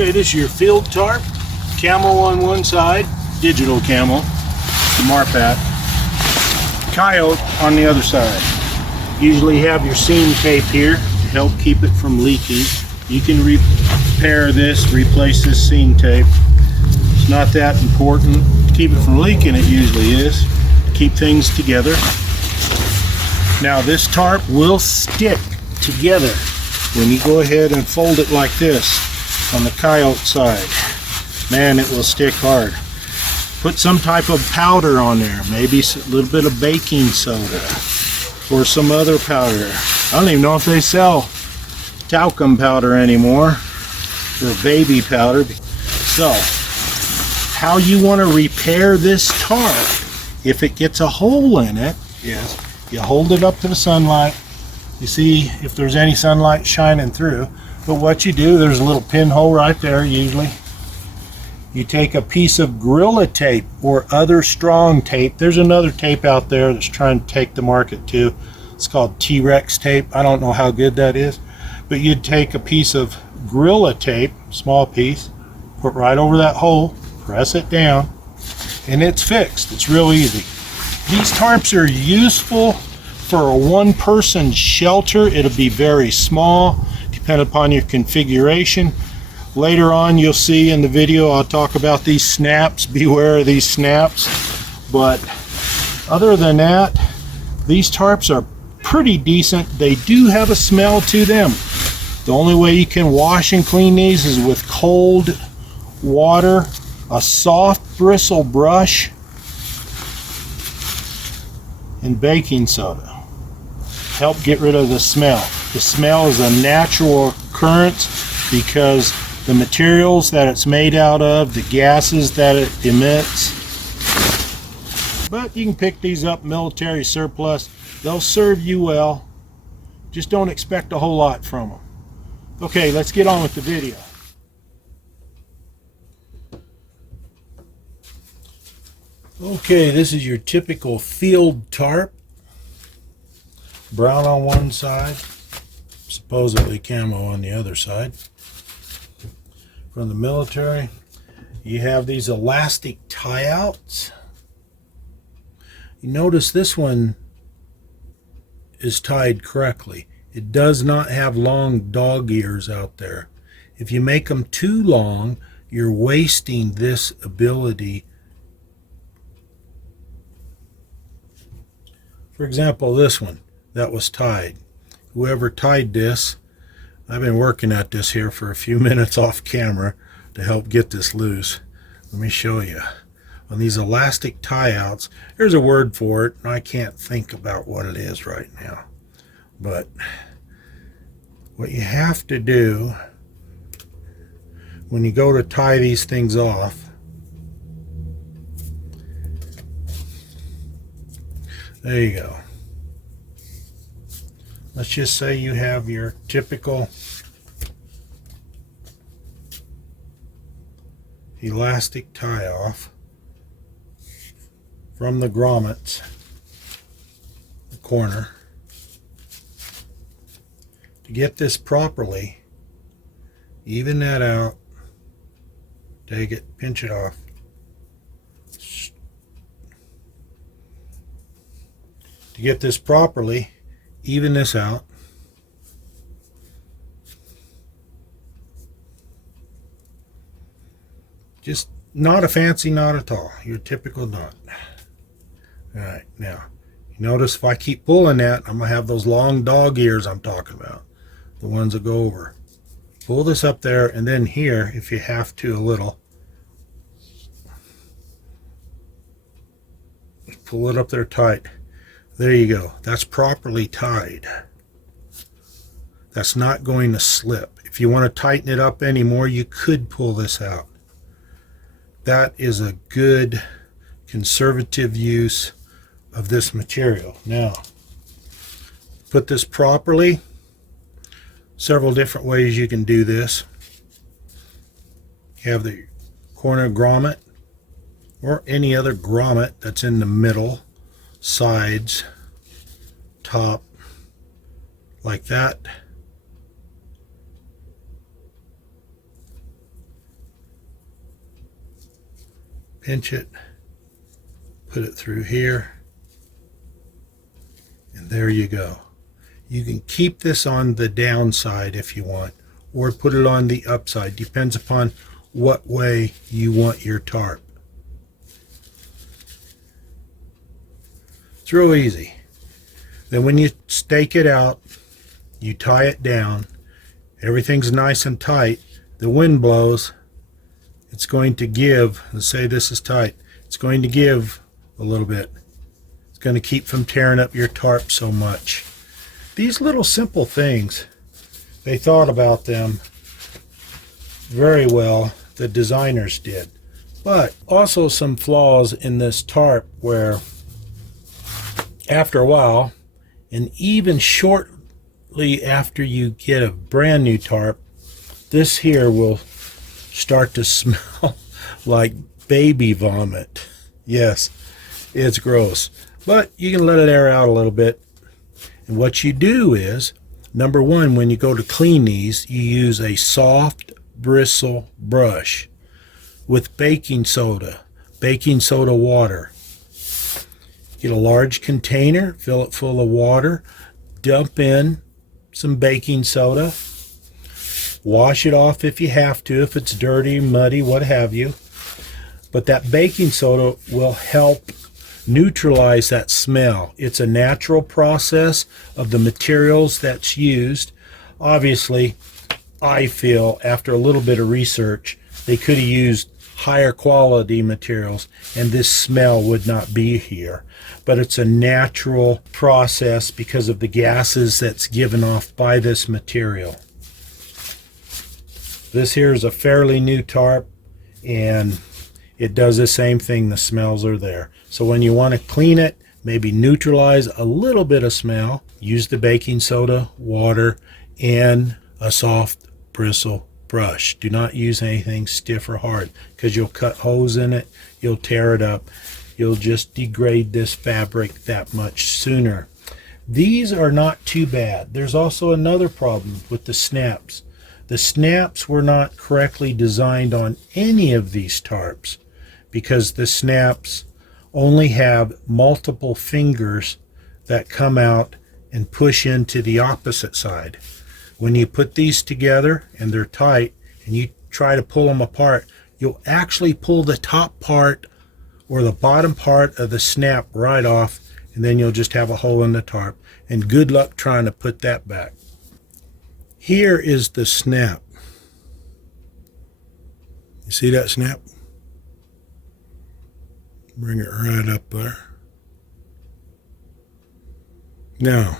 Okay, this is your field tarp. Camo on one side, digital camo, the MARPAT. Coyote on the other side. Usually have your seam tape here to help keep it from leaking. You can repair this, replace this seam tape. It's not that important. To keep it from leaking, it usually is. To keep things together. Now this tarp will stick together when you go ahead and fold it like this on the coyote side. Man, it will stick hard. Put some type of powder on there, maybe a little bit of baking soda or some other powder. I don't even know if they sell talcum powder anymore, or baby powder. So, how you want to repair this tarp if it gets a hole in it is you hold it up to the sunlight. You see if there's any sunlight shining through. But what you do, there's a little pinhole right there usually. You take a piece of Gorilla tape or other strong tape. There's another tape out there that's trying to take the market too. It's called T-Rex tape. I don't know how good that is. But you'd take a piece of Gorilla tape, small piece, put right over that hole, press it down, and it's fixed. It's real easy. These tarps are useful for a one-person shelter. It'll be very small, depending upon your configuration. Later on, you'll see in the video, I'll talk about these snaps. Beware of these snaps. But other than that, these tarps are pretty decent. They do have a smell to them. The only way you can wash and clean these is with cold water, a soft bristle brush, and baking soda. Help get rid of the smell. The smell is a natural occurrence because the materials that it's made out of, the gases that it emits. But you can pick these up military surplus. They'll serve you well. Just don't expect a whole lot from them. Okay, let's get on with the video. Okay, this is your typical field tarp. Brown on one side, supposedly camo on the other side. From the military, you have these elastic tie-outs. You notice this one is tied correctly. It does not have long dog ears out there. If you make them too long, you're wasting this ability. For example, this one that was tied. Whoever tied this, I've been working at this here for a few minutes off camera to help get this loose. Let me show you. On these elastic tie-outs, there's a word for it, and I can't think about what it is right now. But what you have to do when you go to tie these things off, there you go. Let's just say you have your typical elastic tie off from the grommets, the corner. To get this properly, even that out, take it, pinch it off. To get this properly, even this out. Just not a fancy knot at all, your typical knot. Alright, now you notice if I keep pulling that, I'm going to have those long dog ears I'm talking about, the ones that go over. Pull this up there, and then here, if you have to a little, pull it up there tight. There you go. That's properly tied. That's not going to slip. If you want to tighten it up anymore, you could pull this out. That is a good conservative use of this material. Now, put this properly. Several different ways you can do this. You have the corner grommet or any other grommet that's in the middle, sides, top, like that. pinch it, put it through here, and there you go. You can keep this on the downside if you want, or put it on the upside. Depends upon what way you want your tarp. It's real easy. Then when you stake it out, you tie it down. Everything's nice and tight. The wind blows, it's going to give. Let's say this is tight. It's going to give a little bit. It's going to keep from tearing up your tarp so much. These little simple things, they thought about them very well, the designers did. But also some flaws in this tarp where after a while, and even shortly after you get a brand new tarp, this here will start to smell like baby vomit. Yes, it's gross. But you can let it air out a little bit. And what you do is, number one, when you go to clean these, you use a soft bristle brush with baking soda water. Get a large container, fill it full of water, dump in some baking soda, wash it off if you have to, if it's dirty, muddy, what have you. But that baking soda will help neutralize that smell. It's a natural process of the materials that's used. Obviously, I feel after a little bit of research, they could have used higher quality materials and this smell would not be here. But it's a natural process because of the gases that's given off by this material. This here is a fairly new tarp and it does the same thing. The smells are there. So when you want to clean it, maybe neutralize a little bit of smell, use the baking soda, water, and a soft bristle brush. Do not use anything stiff or hard because you'll cut holes in it, you'll tear it up, you'll just degrade this fabric that much sooner. These are not too bad. There's also another problem with the snaps. The snaps were not correctly designed on any of these tarps because the snaps only have multiple fingers that come out and push into the opposite side. When you put these together and they're tight and you try to pull them apart, you'll actually pull the top part or the bottom part of the snap right off, and then you'll just have a hole in the tarp. And good luck trying to put that back. Here is the snap. You see that snap? Bring it right up there. Now,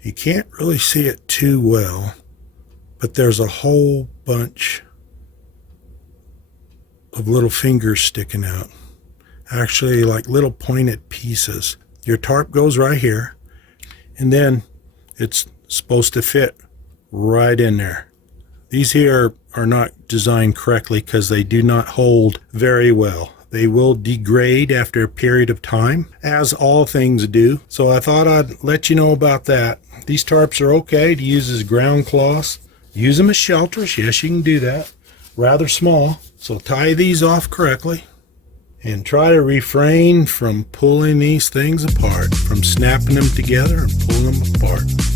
you can't really see it too well, but there's a whole bunch of little fingers sticking out. Actually, like little pointed pieces. Your tarp goes right here, and then it's supposed to fit right in there. These here are not designed correctly because they do not hold very well. They will degrade after a period of time, as all things do. So I thought I'd let you know about that. These tarps are okay to use as ground cloths. Use them as shelters. Yes, you can do that. Rather small. So tie these off correctly and try to refrain from pulling these things apart, from snapping them together and pulling them apart.